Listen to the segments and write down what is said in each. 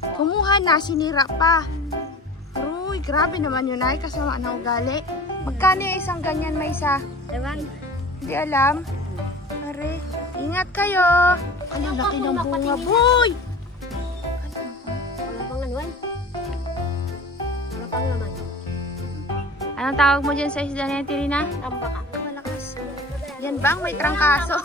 Kumuha na, sinira pa. Uy, grabe naman yun ay, kasama na ugali. Magkano yung isang ganyan, may isa? Ewan. Hindi alam. Pare, ingat kayo. Ano, laki ng bunga, boy! Wala pang anuan. Wala pang laman. Anong tawag mo dyan sa isda niya, Tirina? Tambak ako. Malakas. Yan bang may trangkaso?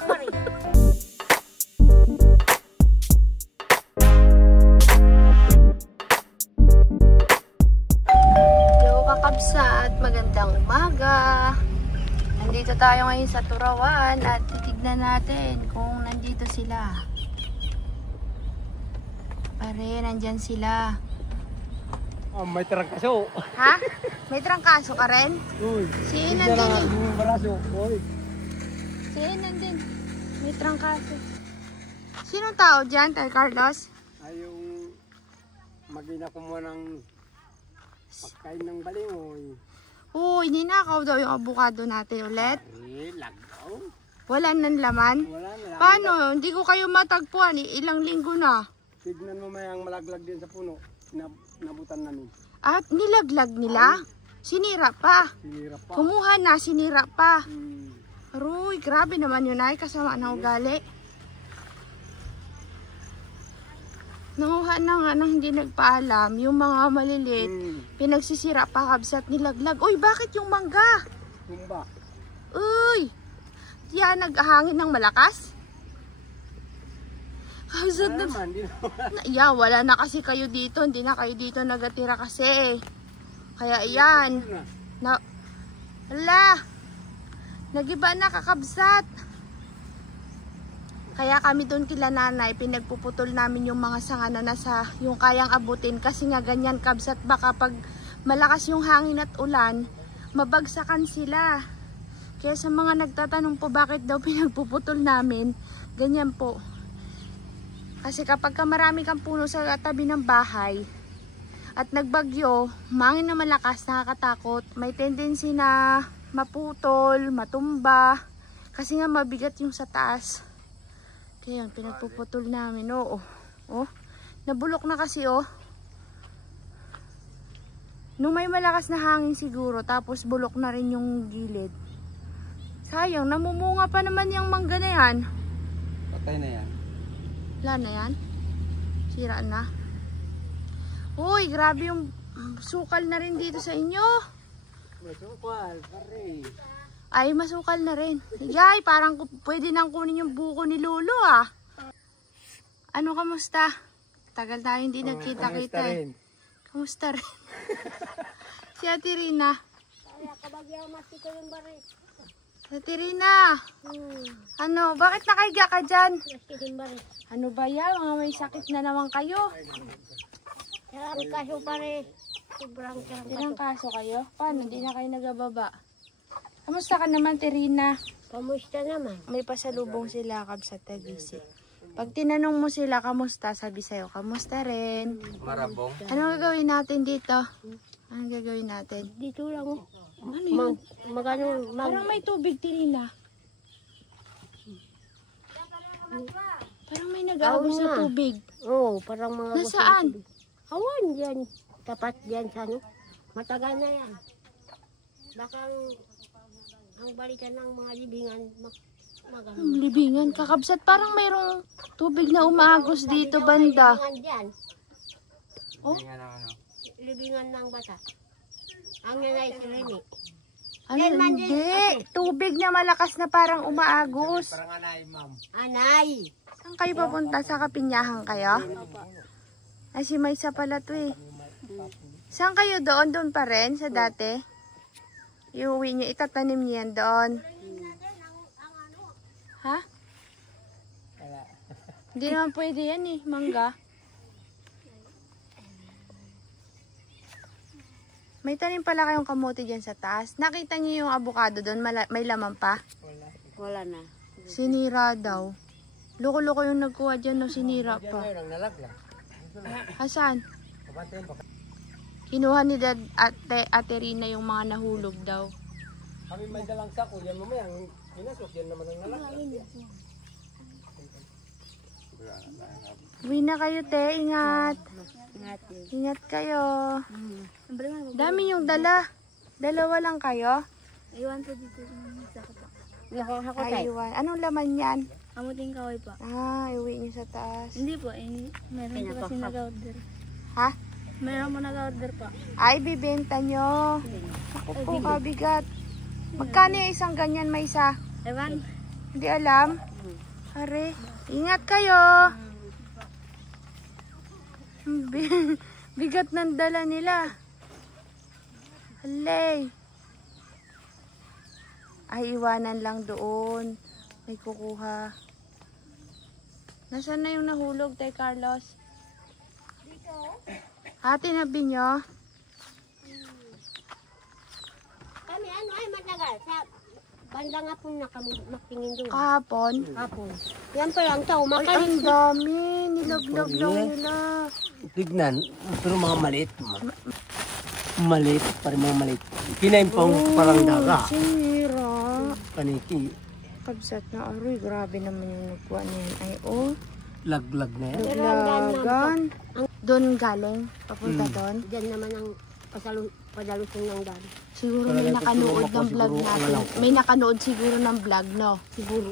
Kakabsat, magandang umaga. Nandito tayo ngayon sa Turawan at titignan natin kung nandito sila. Pare, nandyan sila. May trangkaso. Ha? May trangkaso ka rin? Uy. Sino nandun eh? Baraso. Uy. Sino nandun? May trangkaso. Sinong tao dyan, Tay Carlos? Ay yung magina ko mo ng pagkain ng balingoy. Uy, ninakaw daw yung avocado natin ulit. Eh, lagaw. Wala nang laman? Wala na. Paano? Hindi ko kayo matagpuan. Ilang linggo na. Tignan mo mayang malaglag din sa puno. Nabutan namin. At nilaglag nila? Sinira pa. Sinira pa. Kumuha na, sinira pa. Hmm. Aroy, grabe naman yun ay. Kasama na ugali. Nanguha na nga nang hindi nagpaalam. Yung mga maliliit, pinagsisira pa, kabsat, nilaglag. Uy, bakit yung mangga? Tumba. Uy! Yan, naghahangin ng malakas? Kabsat na... Yeah, wala na kasi kayo dito. Hindi na kayo dito nagatira kasi. Kaya yan. Ala! Nagiba na kakabsat. Kaya kami doon kila nanay, pinagpuputol namin yung mga sanga na nasa yung kayang abutin. Kasi nga ganyan kabsat, baka pag malakas yung hangin at ulan, mabagsakan sila. Kaya sa mga nagtatanong po bakit daw pinagpuputol namin, ganyan po. Kasi kapag marami kang puno sa tabi ng bahay at nagbagyo, mangin na malakas, nakakatakot, may tendency na maputol, matumba, kasi nga mabigat yung sa taas. Kaya yun, pinagpuputol namin. Oo. Oh, nabulok na kasi oh. Nung may malakas na hangin siguro, tapos bulok na rin yung gilid. Sayang, namumunga pa naman yung mangga na yan. Patay na yan. Wala na yan. Sira na. Uy, grabe yung sukal na rin dito sa inyo. May sukal, pare. Ay, masukal na rin. Yay, parang pwede nang kunin yung buko ni Lolo ah. Ano, kamusta? Tagal tayo hindi nagkita-kita eh. Kamusta rin? Si Ate Rina. Ate Rina. Ano, bakit nakahiga ka dyan? Ano ba yan? Mga may sakit na naman kayo. Kaso pare. Sobrang Ilang kaso kayo? Paano? Hindi na kayo nagababa. Kamusta ka naman, Terina? Kamusta naman? May pasalubong sila, kabsat, tagisi. Pag tinanong mo sila, kamusta? Sabi sa'yo, kamusta rin? Marabong. Anong gagawin natin dito? Anong gagawin natin? Dito lang oh. Ano yun? Parang may tubig, Terina. Parang may nag-aagos na tubig. Oo, parang mga... Nasaan? Awan, dyan. Tapat dyan sa ano. Matagal na yan. Baka ang balikan ng mga libingan maganda. Libingan, kakabsat. Parang mayroong tubig na umaagos dito, banda. Dyan. Oh? Libingan ng bata. Ang nanay si Rene. Ano, hindi. Tubig na malakas na parang umaagos. Parang anay, ma'am. Anay! Saan kayo papunta? Sa Kapinyahan kayo? Ay, si Maysa pala to eh. Saan kayo doon? Doon pa rin? Sa dati? Iuwi niyo, itatanim niyo yan doon. Ha? Hindi naman pwede yan eh, mangga. May tanim pala kayong kamote dyan sa taas. Nakita niyo yung avocado doon, may laman pa? Wala na. Sinira daw. Loko-loko yung nagkuha dyan, no? Sinira pa. Asan? Kinuha ni Dad Ate Rina yung mga nahulog daw. Kami may dalang sako, yan mamaya, pinasok, yan naman ang nalaglag. Uwi na kayo, te. Ingat. Ingat kayo. Dami yung dala. Dalawa lang kayo? Iwan po dito sa kapa. Nakakakotay. Aywan. Anong laman yan? Amuting kaway pa. Iuwi niyo sa taas. Hindi po, meron po kasi nag-order. Ha? Meron mo nag-order pa. Ay, bibenta nyo. Ako po, kabigat. Magkano yung isang ganyan, may isa? Ewan? Hindi alam. Are, ingat kayo. Bigat ng dala nila. Halay. Ay, iwanan lang doon. May kukuha. Nasaan na yung nahulog, Tay Carlos? Dito. Tinabi nyo? Kami ay matagal. Sa banda nga po na kami magtingin doon. Kahapon? Hapon. Yan pa lang tao. Ay, Makalim. ang dami. Nilaglag lang nila. Tignan, pero mga maliit. Maliit, parang mga maliit. Kinain pang parang daga. Sinira. Paniki, Kabsat na aroy. Grabe naman yung nagkuha niyan. Ay, oh. laglag na yan. Naglagan. Doon galing. Papunta doon. Diyan naman ang padalusin ng dami. Siguro may nakanood ng vlog natin. May nakanood siguro ng vlog, no? Siguro.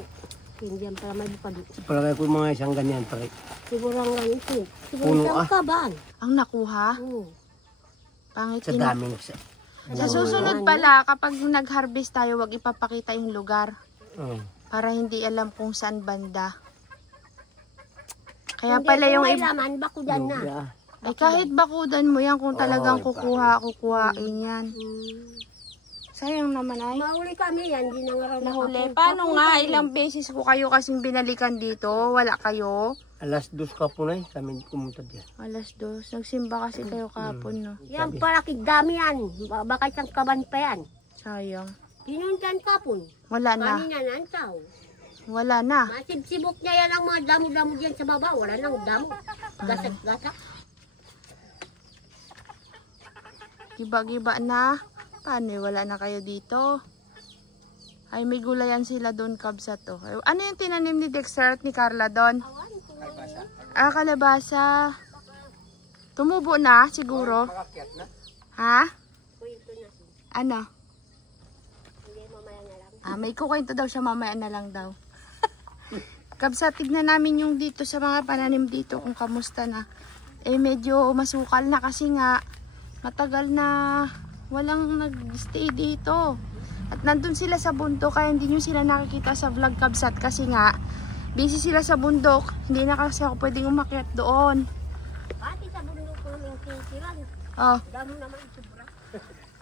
Hindi yan para may bukado. Palagay ko mga isang ganyan pare. Siguro ang ganito. Siguro Puno, isang kabaan. Ang nakuha? Oo. Pangit Sa ina- daming Sa susunod pala, kapag nag-harvest tayo, wag ipapakita yung lugar. Oh. Para hindi alam kung saan banda. Kaya Hindi, pala kung yung may laman, bakudan na. Yeah. ay kahit bakudan mo yan kung talagang Oo, kukuhain yan. Sayang naman ay. Mahuli kami yan, hindi na nga raw Nahuli. nakapun- Paano kapun nga? kami. Ilang beses ko kayo kasing binalikan dito. Wala kayo. Alas 2 ka po na kami pumunta diyan. Alas 2. Nagsimba kasi kayo kahapon, no? Yan, palakig dami yan. Baka isang kaban pa yan. Sayang. Pinuntan kapon. Wala na. Kanina nantaw. Wala na. Masibsibok niya yan ang mga damo-damo diyan sa baba. Wala nang damo. Gasak-gasak. Giba-giba na. Paano wala na kayo dito? Ay, may gulayan sila doon, kabsa to. Ay, ano yung tinanim ni Dexter at ni Carla doon? Kalabasa. Tumubo na, siguro. Ha? Ano? May kukwento daw siya, mamaya na lang daw. Kabsa, tignan namin yung dito sa mga pananim dito kung kamusta na. Medyo masukal na kasi nga matagal na walang nag-stay dito. At nandun sila sa bundok kaya hindi nyo sila nakikita sa vlog, Kabsat, kasi nga busy sila sa bundok. Hindi na kasi ako pwedeng umakyat doon. Pati sa bundok ko ng kinsiran. Oh, Damo naman sobra.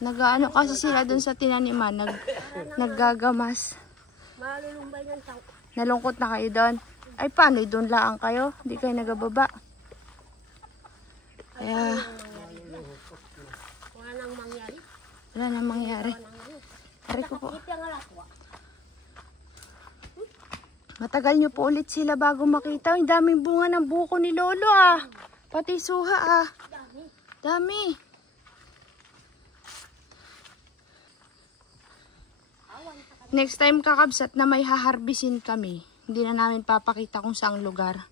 nag-ano kasi sila doon sa tinaniman, naggagamas. Malulumbay ng tao. Nalungkot na kayo doon. Ay, paano doon lang kayo? Hindi kayo nagababa. Kaya Wala nang mangyari. wala na mangyari. Aray ko po. Ito ang alatwa. Matagal nyo po ulit sila bago makita. Ang daming bunga ng buko ni Lolo ah. Pati suha ah. Dami. Next time, kakabsat, na may haharbisin kami. Hindi na namin papakita kung saang lugar.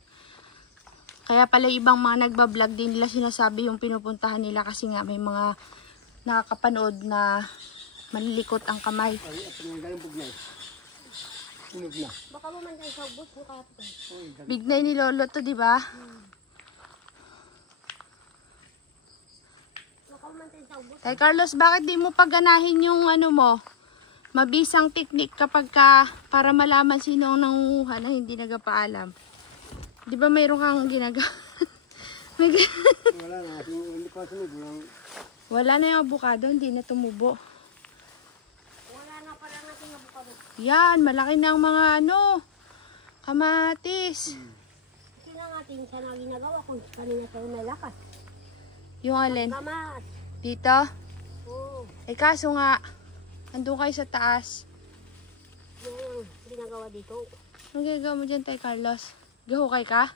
Kaya pala ibang mga nagbablog din nila sinasabi yung pinupuntahan nila kasi nga may mga nakakapanood na malilikot ang kamay. Baka mo man dyan sa bus mo kaya po. Bignay ni Lolo to, di ba? Baka mo man dyan sa bus. Tay Carlos, bakit di mo paganahin yung ano mo? Mabisang teknik kapag para malaman sino ang nangunguha na hindi nagpaalam. Di ba mayroon kang ginagawa? Wala na, hindi pa sunod. Wala na yung avocado, hindi na tumubo. Wala na pala natin na bukado. Yan, malaki na ang mga kamatis. Kasi na natin sa ginagawa kung kanina tayo may lakas. Yung alin? Kamas. Dito? Oo. Kaso nga, andun kayo sa taas. Yung ginagawa dito. Anong gagawin mo dyan, Tay Carlos? Gahukay ka?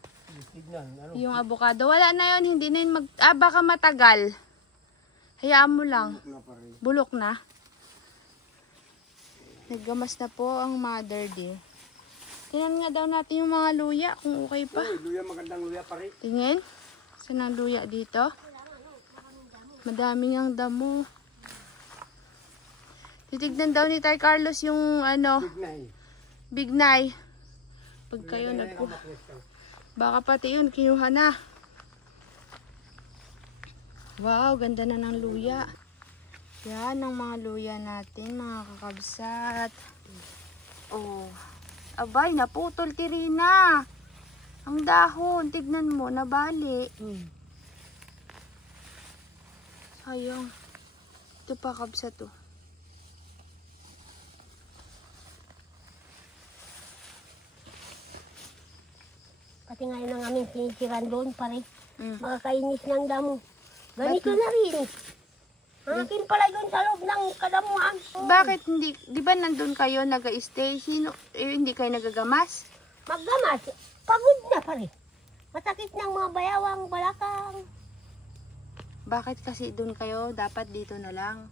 Tignan, ano? Yung avocado. Wala na yun, hindi na yun baka matagal. Hayaan mo lang. Bulok na. Naggamas na po ang mother dear. Tingnan nga daw natin yung mga luya kung okay pa. Luya, magandang luya pare. Tingin. Saan ang luya dito? Madaming ang damo. Titignan daw ni Tay Carlos yung bignay. Pag kayo nagkuha. Baka pati yun, kinuha na. Wow, ganda na ng luya. Yan ang mga luya natin, mga kakabsat. Oh. Abay, naputol, Tirina. Ang dahon, tignan mo, nabali. Sayang. Ito pa, kabsat to. Pati ngayon ang aming sinisiran doon pare. Makakainis ng damo. Ganito na rin. Ang akin pala doon sa loob ng kadamuhan. Bakit hindi, di ba nandun kayo nag-stay? Hindi kayo nagagamas? Maggamas, pagod na pare. Masakit ng mga bayawang balakang. Bakit kasi doon kayo? Dapat dito na lang.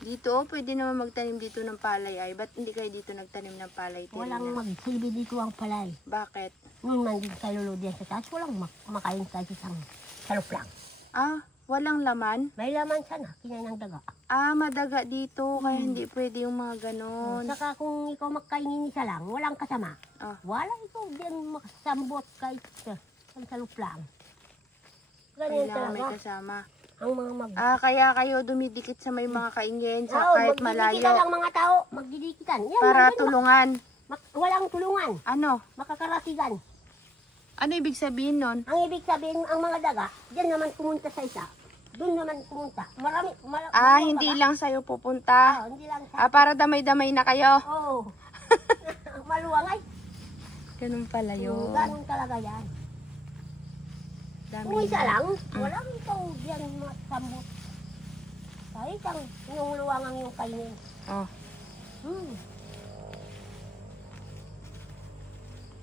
Dito, pwede naman magtanim dito ng palay ay. Ba't hindi kayo dito nagtanim ng palay? Walang magsilbi dito ang palay. Bakit? Noon man din sa lolo diyan sa taas, walang makain sa isang salop lang. Ah, walang laman? May laman sana, kinain ng daga. Ah, madaga dito, kaya hindi pwede yung mga ganon. Saka kung ikaw makainin isa lang, walang kasama. Wala ikaw din makasambot kahit sa salop lang. Ganyan Kailangan may talaga. kasama. Ang mga Kaya kayo dumidikit sa may mga kaingin sa kahit malayo. Magdidikitan lang mga tao, magdidikitan. Yan, Para yan, tulungan. walang tulungan, Ano? makakarasigan. Ano ibig sabihin nun? Ang ibig sabihin, ang mga daga, diyan naman pumunta sa isa. Doon naman pumunta. Marami Hindi lang sa'yo pupunta. hindi lang sa... Para damay-damay na kayo. Oo. Maluwangay. Ganun pala yun. Ganun talaga yan. Dami Kung isa lang, walang ikaw diyan masambot. Kahit ang inuuluwangan yung kainin. Oh.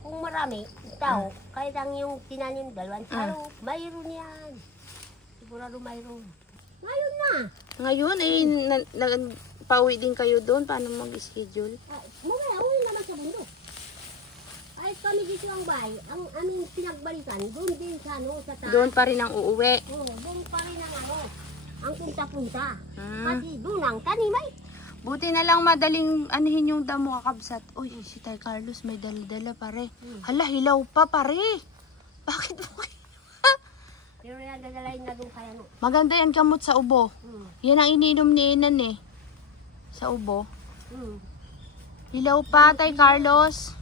Kung marami, tao, kahit ang yung tinanim, dalawang talo, mayroon yan. Sigurado mayroon. Ngayon na. Ngayon, pauwi din kayo doon. Paano mag-schedule? Uwi naman sa mundo. Kahit kami dito ang bahay, ang aming pinagbalikan, doon din sa taas. Doon pa rin ang uuwi. Oo, doon pa rin ang punta-punta. Kasi doon ang tanimay. Buti na lang madaling anuhin yung damo kakabsat. Uy, si Tay Carlos may dala-dala pare. Hala, hilaw pa pare. Bakit mo Pero yan, dadalayin na doon kaya no. Maganda yan kamot sa ubo. Yan ang iniinom ni Inan eh. Sa ubo. Hilaw pa, Tay Carlos.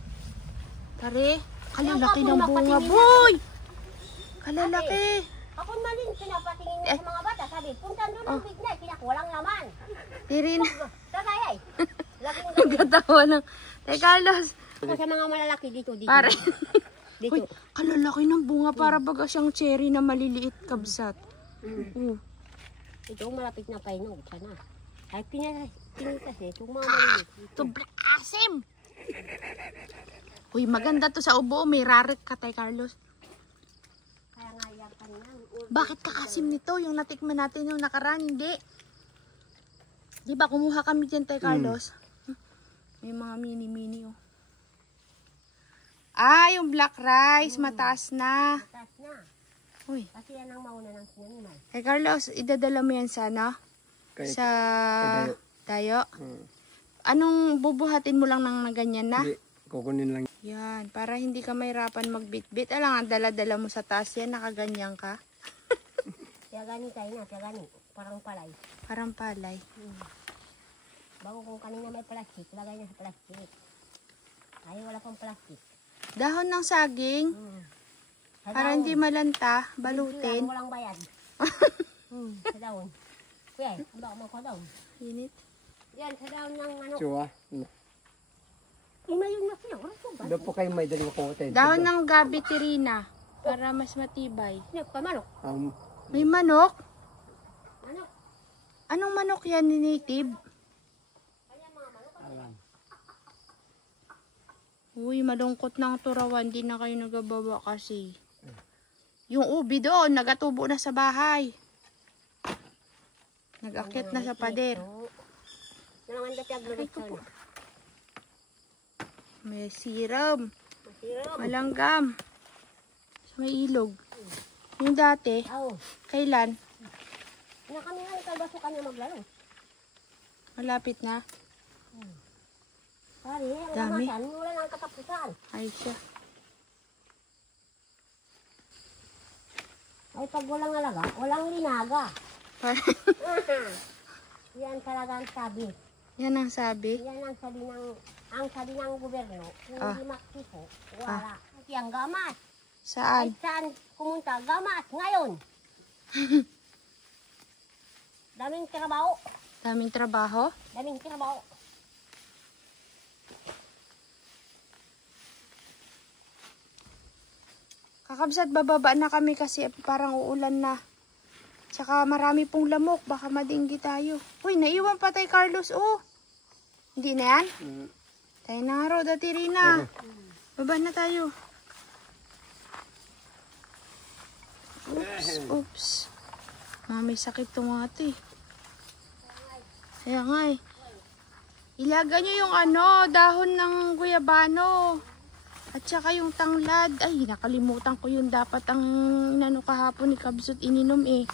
Pare, kalalaki ng bunga, boy! Kalalaki. Ako malin, pinapatingin niya sa mga bata. Sabi, punta doon ang bignay, walang laman. Tirin. Tagayay. Laking Nagkatawa ng Tay Carlos. ako sa mga malalaki dito. Pare. Dito. Uy, kalalaki ng bunga para baga siyang cherry na maliliit kabsat. Ito malapit na painog. Sana. Ay, pinili kasi itong mga maliliit. Sobrang asim. Uy, maganda to sa ubo. May rarik ka, Tay Carlos. Kaya nga yan kanina. Bakit kakasim nito? Yung natikman natin yung nakaraan, hindi. Di ba, kumuha kami dyan, Tay Carlos. May mga mini-mini, oh. Yung black rice, mataas na. Taas na. Uy. Kasi yan ang mauna ng sinaniman. Tay Carlos, idadala mo yan sa, ano? Sa tayo. Anong bubuhatin mo lang ng ganyan na? Hindi, kukunin lang. Yan, para hindi ka mahirapan magbitbit. Alang, dala-dala mo sa taas yan, nakaganyan ka. Kaya gani tayo na, kaya gani. Parang palay. Parang palay. Bago kung kanina may plastic, lagay niya sa plastic. Ay, wala pang plastic. Dahon ng saging, para hindi malanta, balutin. Walang bayad. Sa daon. Kuya, ang baka mo ko daon. Init. Yan, sa daon ng ano. Chua. Imayon na sila, oras ko ba? Doon po kayo may daling kukutin. Dahon ng gabi tirina, para mas matibay. Ano, pamanok? May manok? Ano? Anong manok yan ni native? Uy, malungkot ng turawan. Di na kayo nagabawa kasi. Yung ubi doon, nagatubo na sa bahay. Nag-akyat na sa pader. Nalangan dati aglulit sa ano. May siram. Masirap. Malanggam. Sa may ilog. Yung dati, Oo. kailan? Na kami nga nagkalbaso kami maglaro. Malapit na. Pare, ang Dami. gamasan, wala nang katapusan. Ay siya. Ay pag walang alaga, walang linaga. Yan talaga ang sabi. Yan ang sabi. Yan ang sabi ng gobyerno. Kung Ah. hindi makiso, wala. Ang gamas. Saan? Ay saan pumunta? Gamas ngayon. Daming trabaho. Daming trabaho. Daming trabaho. Kakabsat, bababa na kami kasi parang uulan na. Tsaka marami pong lamok. Baka madinggi tayo. Uy, naiwan pa tayo, Carlos. Oh. Hindi na yan? Tayo na nga, Roda Tirina. Baba na tayo. Oops. May sakit tong mga ito eh. Kaya nga eh. Ilaga nyo yung dahon ng guyabano. At saka yung tanglad. Ay, nakalimutan ko yun. Dapat ang inano kahapon ni Kabsat ininom eh.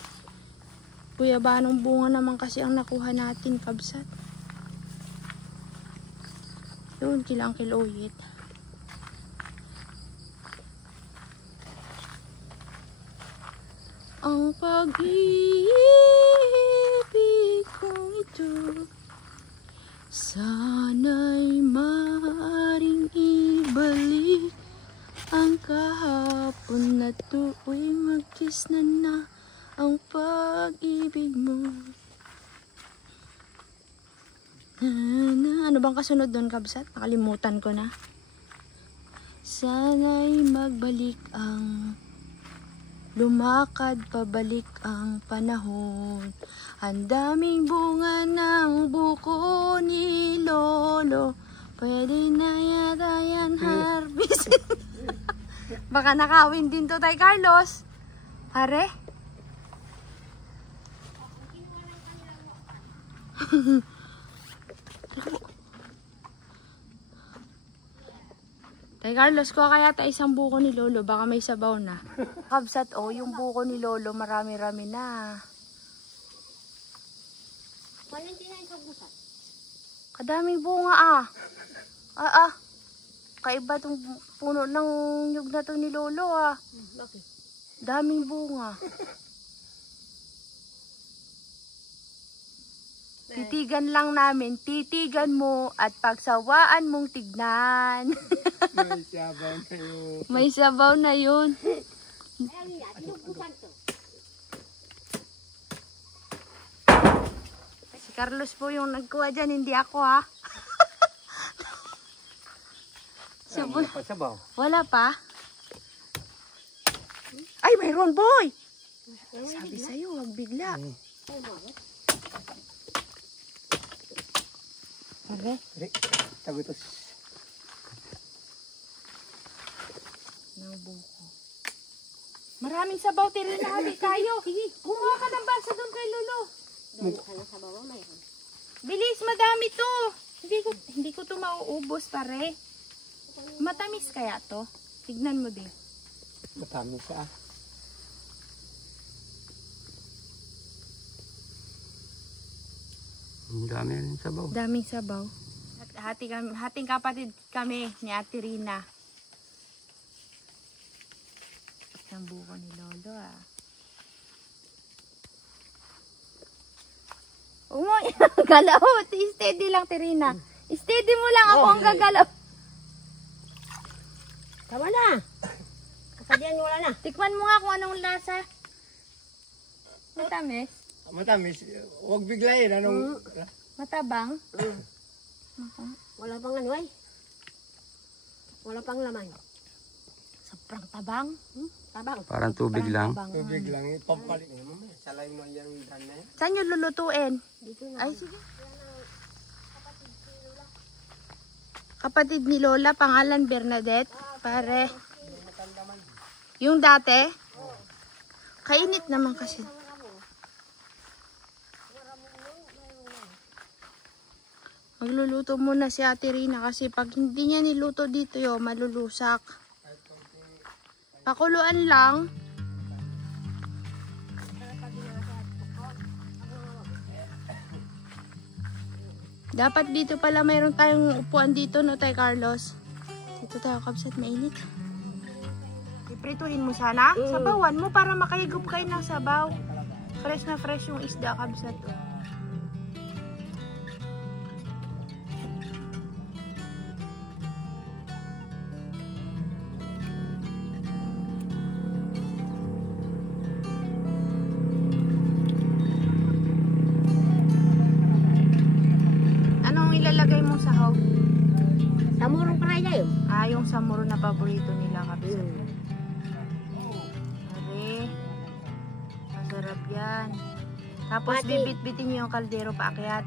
Guyabanong bunga naman kasi ang nakuha natin, Kabsat. Yun, kilang kiloyit. Ang pag-ibig kong ito sana'y maaaring ibalik ang kahapon na tuwing mag-kiss na ang pag-ibig mo. Ano bang kasunod doon, Kabsat? Nakalimutan ko na. Sana'y magbalik ang lumakad pabalik ang panahon. Ang daming bunga ng buko ni Lolo. Pwede na yata yan harvestin. Baka nakawin din to tayo, Carlos. Pare? Tay Carlos, ko kaya tayo isang buko ni Lolo, baka may sabaw na. Kabsat, yung buko ni Lolo, marami-rami na. Valentina yung sabusan. Kadaming bunga Kaiba tong puno ng nyug na to ni Lolo Bakit? Daming bunga. Titigan lang namin, titigan mo at pagsawaan mong tignan. May sabaw na yun. May sabaw na yun. Ayan niya, tinubusan to. Si Carlos po yung nagkuha dyan, hindi ako ha. Wala pa sabaw. Wala pa? Ay, mayroon boy! Sabi sa'yo, huwag bigla. Pare? Sabi to. Nabuko. Maraming sabaw, Tirina. Hali tayo. Kumuha ka ng basa doon kay Lolo. Doon sana sa baba mayroon. Bilis, madami to. Hindi ko to mauubos, pare. Matamis kaya to? Tignan mo din. Matamis Ang dami rin sabaw. Daming sabaw. Hating kapatid kami ni Ate Rina. Isang buko ni Lolo Umoy, galaw. Steady lang, Tirina. Steady mo lang ako ang gagalaw. Tama na. Kasadian wala na. Tikman mo nga kung anong lasa. Matamis. Matamis. Huwag biglayin. Anong... Matabang. Wala pang ano ay. Wala pang laman. Sobrang tabang. Tabang. Parang tubig lang. Tabang. Tubig lang. Ipampalit. Salay mo yung dan na yan. Saan yung lulutuin? Dito na. Ay, sige. Kapatid ni Lola, pangalan Bernadette. Pare. Yung dati? Kainit naman kasi. Magluluto muna si Ate Rina kasi pag hindi niya niluto dito malulusak. Pakuluan lang. Dapat dito pala mayroon tayong upuan dito, no, Tay Carlos? Dito tayo, kabsat, mainit. Iprituhin mo sana. Sabawan mo para makahigop kayo ng sabaw. Fresh na fresh yung isda, kabsat. Anong ilalagay mong sahog? Samurong paraya yun. Ah, yung samuro na paborito nila, kabsat. Masarap yan. Tapos Pati. bibit-bitin niyo yung kaldero paakyat.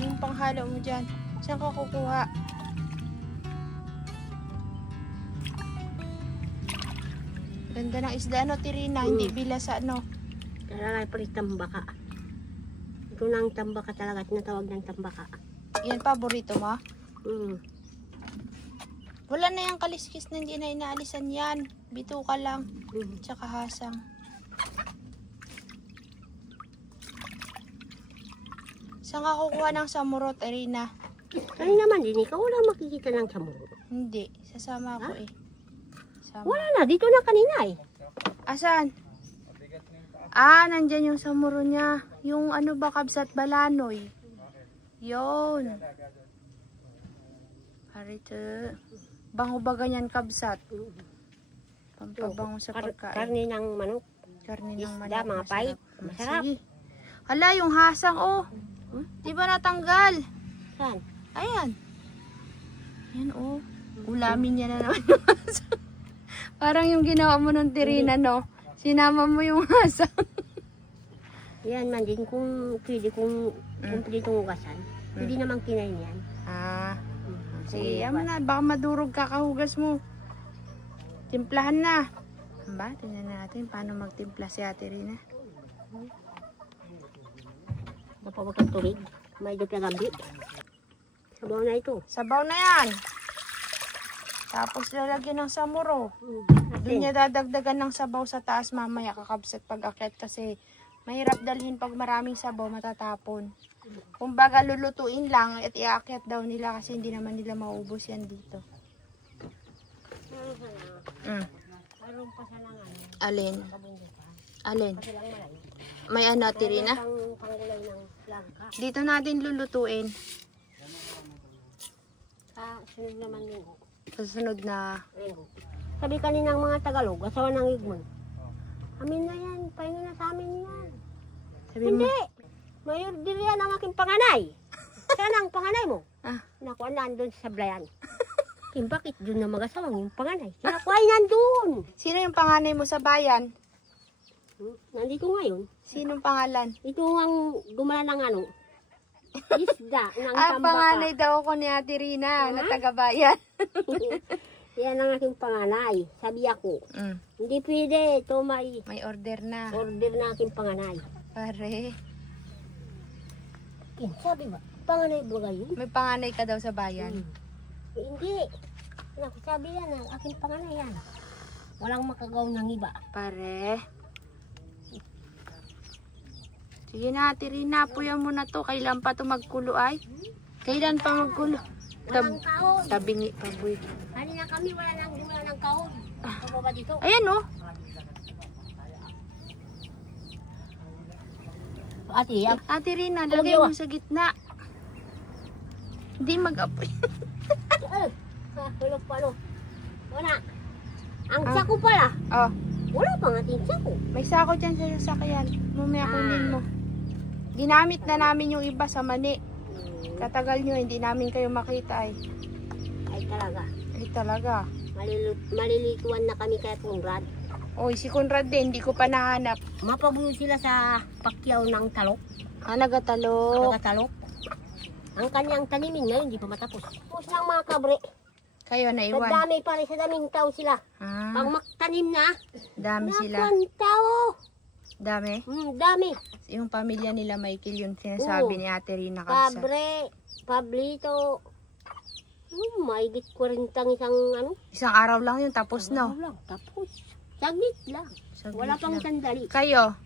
Yung panghalo mo dyan. Saan ka kukuha? Ganda ng isda, no, Tirina? Hindi bilas sa ano. Talaga pa rin tambaka. Ito na ang tambaka talaga. Tinatawag ng tambaka. Yan, paborito mo? Wala na yung kaliskis na hindi na inaalisan yan. Bituka lang. Tsaka hasang. Saan ka kukuha ng samuro, Tirina? Kaya naman din, ikaw wala makikita ng samuro. Hindi. Sasama ako eh. Sama. Wala na, dito na kanina eh. Asan? Ah, nandyan yung samuro niya. Yung ano ba, kabsat, balanoy. Yun. Harito. Bango ba ganyan, kabsat? Pampabango sa pagkain. Karne ng manok. Karne ng Isda, manok. mga pait. Masarap. Sige. Hala, yung hasang, oh. Di ba natanggal? Saan? Ayan. Yan, oh. Ulamin niya na naman yung hasang. Parang yung ginawa mo ng Tirina, no? Sinama mo yung hasang. Yan man din kung pwede kung ditong ugasan. Pwede naman kinain yan. Ah. Sige, yaman na. Baka madurog kakahugas mo. Timplahan na. Ba? Tingnan natin paano magtimpla si Ate Rina. Napawag ang tubig. May dip na gabi. Sabaw na ito. Sabaw na yan. Tapos lalagyan ng samuro. Doon niya dadagdagan ng sabaw sa taas mamaya kakabsat pag akyat kasi mahirap dalhin pag maraming sabaw matatapon. Kung baga lulutuin lang at iakyat daw nila kasi hindi naman nila maubos yan dito. Mayroon pa sa lang ano. Alin? Alin? Kasi lang malayo. May ano, Ate Rina? Panggulay ng langka. Dito natin lulutuin. Sunod naman linggo. Kasunod na. Linggo. Sabi kaninang mga Tagalog, asawa ng Igmon. Amin na yan, pahinga na sa amin yan. Sabi mo, Hindi! May order yan ang aking panganay. Saan ang panganay mo? Ah. Nakuha nandun sa Sablayan. Bakit doon na mag-asawang yung panganay? Nakuha ay nandun. sino yung panganay mo sa bayan? Nandito ngayon. Sinong pangalan? Ito ang gumana ng ano. Isda ng Ah, tambaka. panganay daw ako ni Ate Rina na taga-bayan. Yan ang aking panganay. Sabi ako, hindi pwede. Ito may May order na. order na aking panganay. Pare, Sabi ba? Panganay ba kayo? may panganay ka daw sa bayan. Hindi. Naku, sabi yan ang aking panganay yan. Walang makagaw ng iba. Pare. Sige na, Ate Rina, puyan mo na to. Kailan pa to magkulo ay? Kailan pa magkulo? Walang kaon. Tabingi pa, boy. Kanina kami wala ng kaon. Ano ba dito? Ayan, oh. Ate, yan. Ate Rina, lagay mo sa gitna. Hindi mag-apoy. Tulog pa, no? Wala. Ang sako pala. Oh, Wala pang ating sako. may sako dyan sa sasakyan. Mamaya kunin mo. Ginamit na namin yung iba sa mani. Katagal nyo, hindi namin kayo makita ay. Ay talaga. Ay talaga. Malilituan na kami kaya Conrad. Oy, si Conrad din, hindi ko pa nahanap. Mapabuyo sila sa pakyaw ng talok. Ah, nagatalok. Talok. Ang kanyang tanimin ngayon, hindi pa matapos. Tapos ng mga kabre. Kayo Sa naiwan. dami pa rin, sa daming tao sila. Ah, Pag maktanim na, dami sila. nakwan tao. Dami. Dami. Yung pamilya nila Michael yung sinasabi Oo. ni Ate Rina Kabsa. Kabre, Pablito. Maigit 40 isang ano. Isang araw lang yun, tapos no? Araw lang, tapos. Saglit lang. Saglit Wala pang lang. sandali. Kayo?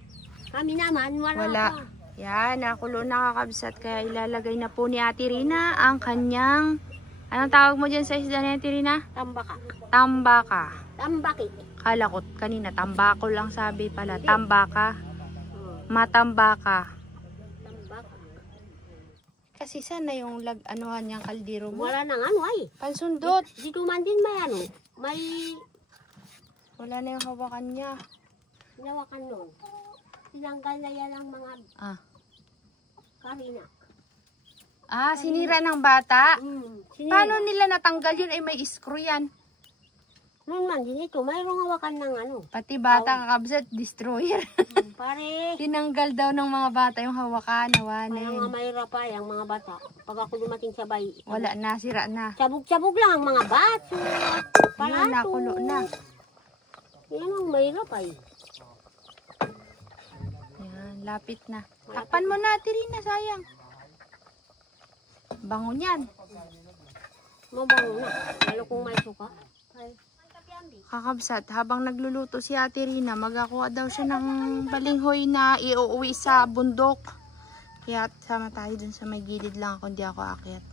Kami naman, wala Wala. pa. Yan, nakulo na kakabsat. Kaya ilalagay na po ni Ate Rina ang kanyang... Anong tawag mo dyan sa isda ni Ate Rina? Tambaka. Tambaka. Tambaki. Kala ko kanina, tambako lang sabi pala. Tambaka. Hmm. Matambaka. Tambaka. Kasi sana yung anuhan niyang kaldero mo. Wala nang ano ay. Pansundot. Dito man din may ano. May Wala na yung hawakan niya. nawakan nun. Tinanggal na yan ang mga Ah. karina. Sinira ng bata. Sinira. Paano nila natanggal yun? Ay may screw yan. Noon man din ito, mayroong hawakan ng ano. Pati bata kakabsat, destroyer. Pare, Tinanggal daw ng mga bata yung hawakan. kaya Hawanin. nga mayroon pa yung mga bata. Pag ako dumating sa bayi, Wala na, sira na. sabog-sabog lang ang mga baso. Yun, nakulo na. Yan ang mayroon pa eh. Yan, lapit na. Takpan mo na, Tirina, sayang. Bango niyan. Mabango na. Lalo kung may suka. Ay. Kakabsat, habang nagluluto si Ate Rina, magakuha daw siya ng balinghoy na iuwi sa bundok. Kaya sama tayo dun sa may gilid lang ako, hindi ako aakyat.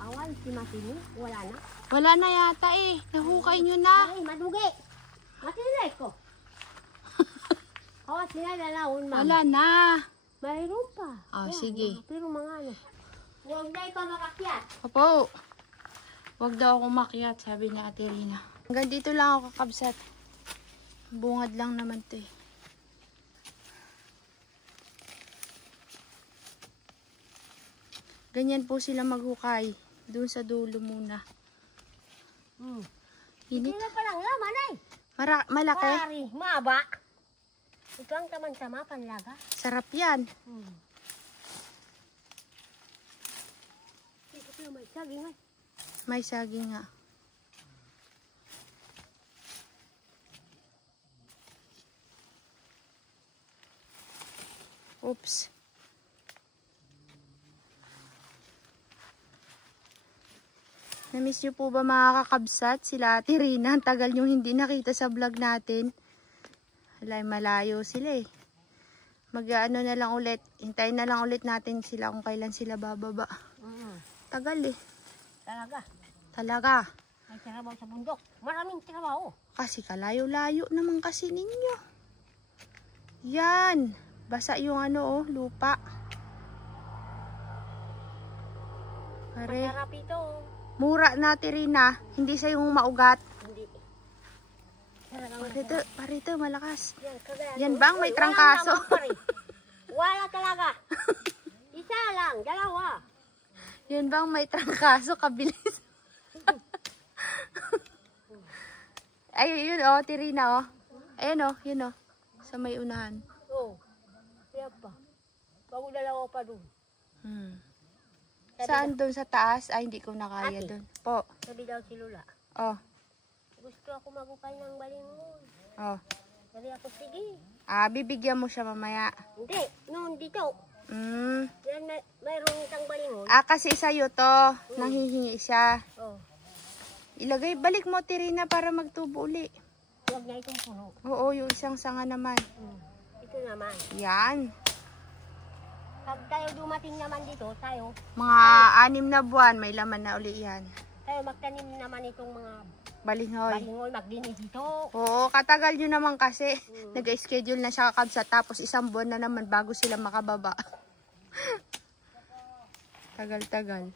Awan, si Matino, wala na. Wala na yata eh. Nahukay nyo na. Ay, madugi. Matinay ko. Awan, sinadalaon man. Wala na. Mayroon pa. Ah, Yan, sige. Pero mga ano. Huwag na ikaw makakyat. Opo. Huwag daw ako makyat, sabi ni Ate Rina. Hanggang dito lang ako kakabsat. Bungad lang naman to eh. Ganyan po sila maghukay. Doon sa dulo muna. Init. Sino pa lang laman ay? Malaki. Pari, maba. Ito ang taman-tama, panlaga. Sarap yan. Ito pa may saging ay. May saging nga. Oops. Na-miss nyo po ba mga kakabsat? Sila Ate Rina, ang tagal nyo hindi nakita sa vlog natin. Wala, malayo sila eh. Mag-ano na lang ulit. Hintayin na lang ulit natin sila kung kailan sila bababa. Tagal eh. Talaga. Talaga. May trabaho sa bundok. Maraming trabaho. Kasi kalayo-layo naman kasi ninyo. Yan. Basa yung ano oh, lupa. Pare. Masarap ito. Mura na Tirina. Hindi siya yung maugat. Hindi. Parito, malakas. Yan, kagaya. Yan bang may trangkaso? Wala talaga. Isa lang, dalawa. Yan bang may trangkaso, kabilis. Ay, yun oh, Tirina oh. Ayan oh, yun oh. Sa may unahan. Oo. Kaya pa. Bago dalawa pa dun. Saan doon sa taas? Ay, hindi ko na kaya Ate. doon. Po. Sabi daw si Lula. Oh. Gusto ako magukay ng balingon. Oh. Sabi ako, sige. Bibigyan mo siya mamaya. Hindi, noon dito. Yan, mayroong isang balingon. Kasi sa'yo to. Nanghihingi siya. Oh. Ilagay, balik mo Tirina para magtubo uli. Huwag niya itong puno. Oo, yung isang sanga naman. Ito naman. Yan. Pag tayo dumating naman dito, tayo Mga 6 na buwan, may laman na uli yan. magtanim naman itong mga Balinghoy. balingon, magdinig dito. Oo, katagal nyo naman kasi. Nag-schedule na siya kakabsa. Tapos 1 buwan na naman bago sila makababa. Tagal-tagal.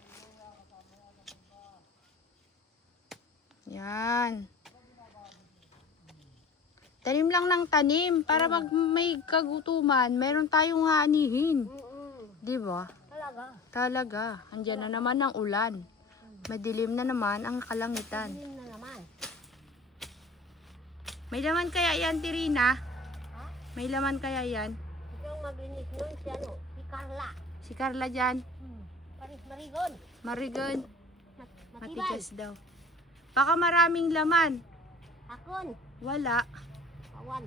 Yan. Tanim lang ng tanim. Para pag may kagutuman, meron tayong haanihin. Di ba? Talaga. Talaga. Andiyan na naman ang ulan. Madilim na naman ang kalangitan. Yun na naman. May laman kaya yan, Tirina? May laman kaya yan? Ito ang maglinis nun si ano, si Carla. Si Carla dyan. Paris Marigon. Marigon. Matibay. Matigas daw. Baka maraming laman. Akon. Wala. Awan.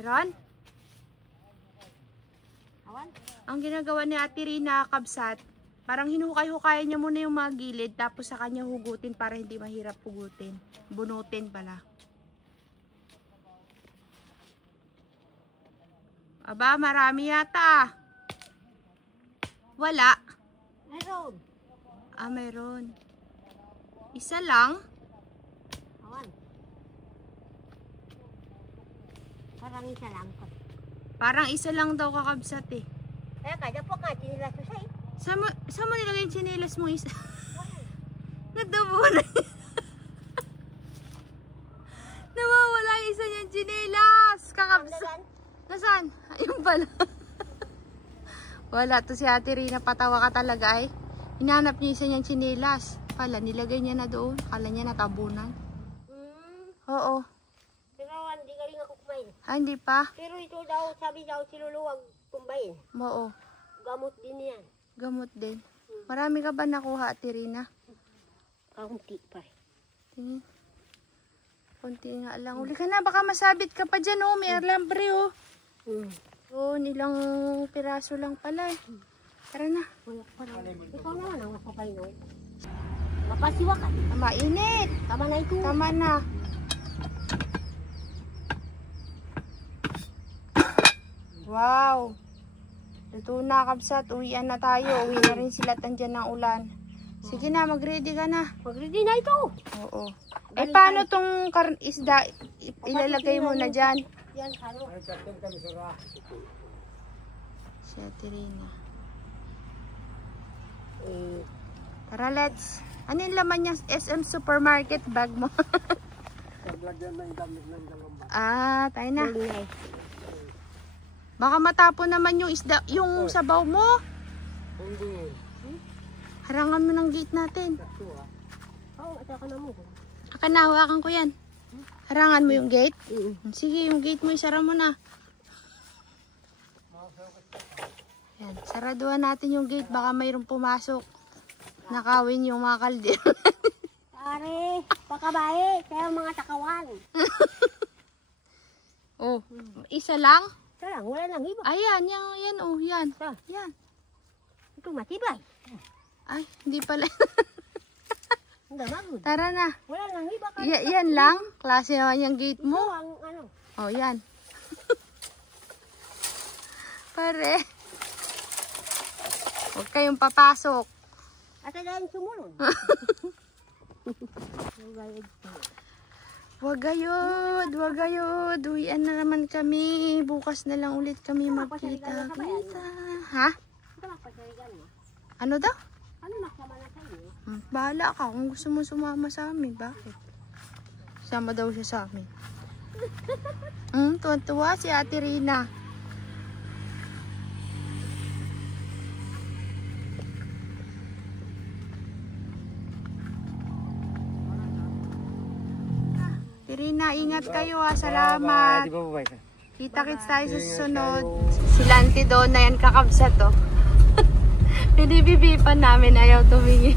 Meron? Awan? Ang ginagawa ni Ate Rina, kabsat, parang hinukay-hukayan niya muna yung mga gilid tapos sa kanya hugutin para hindi mahirap hugutin. Bunutin pala. Aba, marami yata. Wala. Meron. Meron. Isa lang? Awan. Parang isa lang ko. Parang isa lang daw kakabsat eh. Eh, kaya po ka, tinila sa sa'yo. Saan mo nilagay yung tsinelas mo isa? Nadubo na yun. Nawawala yung isa niyang tsinelas. Kakabsat. Nasaan? Ayun pala. Wala to si Ate Rina, patawa ka talaga ay. Hinanap niya isa niyang tsinelas. Pala, nilagay niya na doon. Kala niya natabunan. Oo. Pero hindi ka rin ako kumain. Hindi pa? Pero ito daw, sabi daw, siluluwag tumbayin. Oo. Gamot din yan. Gamot din. Marami ka ba nakuha, Ate Rina? Kaunti pa. Tingin. Kunti nga lang. Uli ka na, baka masabit ka pa dyan, oh. May alambre, oh. Oh, nilang piraso lang pala, eh. Tara na. Ikaw naman ang masakay no. Mapasiwa ka. Mainit. Tama na ito. Tama na. Wow. Luto na, kabsat. Uwian na tayo. Uwi na rin sila at andyan ng ulan. Sige na, mag-ready ka na. Mag-ready na ito. Oo. Eh, paano tong isda? Ilalagay mo na dyan. Yan, ano? Si Ate Rina. Eh, Tara, let's. Ano yung laman niya? SM Supermarket bag mo? Tayo na. Ingay. Baka matapon naman yung isda, yung sabaw mo. Harangan mo ng gate natin. Oo, ito ka na mo. Hawakan ko yan. Harangan mo yung gate? Sige, yung gate mo, isara mo na. Yan, saraduhan natin yung gate. Baka mayroong pumasok. Nakawin yung mga kaldero. Are, pakabae, kaya mga takawan. Oh, isa lang? Kaya wala nang iba. Ayan, yan, oh, yan. Yan. Ito matibay. Ay, hindi pala. Hindi magod. Tara na. Wala nang iba. Yan lang? Klase naman yung gate mo? Ito ang ano. Oh, yan. Pare. Huwag kayong papasok. At dahil sumunod. Wag gayod. Uwian na naman kami. Bukas na lang ulit kami magkita. Ha? Ito magpasarigan mo. Ano daw? Ano makama na sa inyo? Bahala ka kung gusto mo sumama sa amin. Bakit? Sama daw siya sa amin. Tuwan-tuwa si Ate Rina. Rina, ingat kayo ha. Salamat. Kita-kits tayo sa susunod. Sila Auntie Donna yan kakabsat oh. Pinibibipan namin, ayaw tumingin.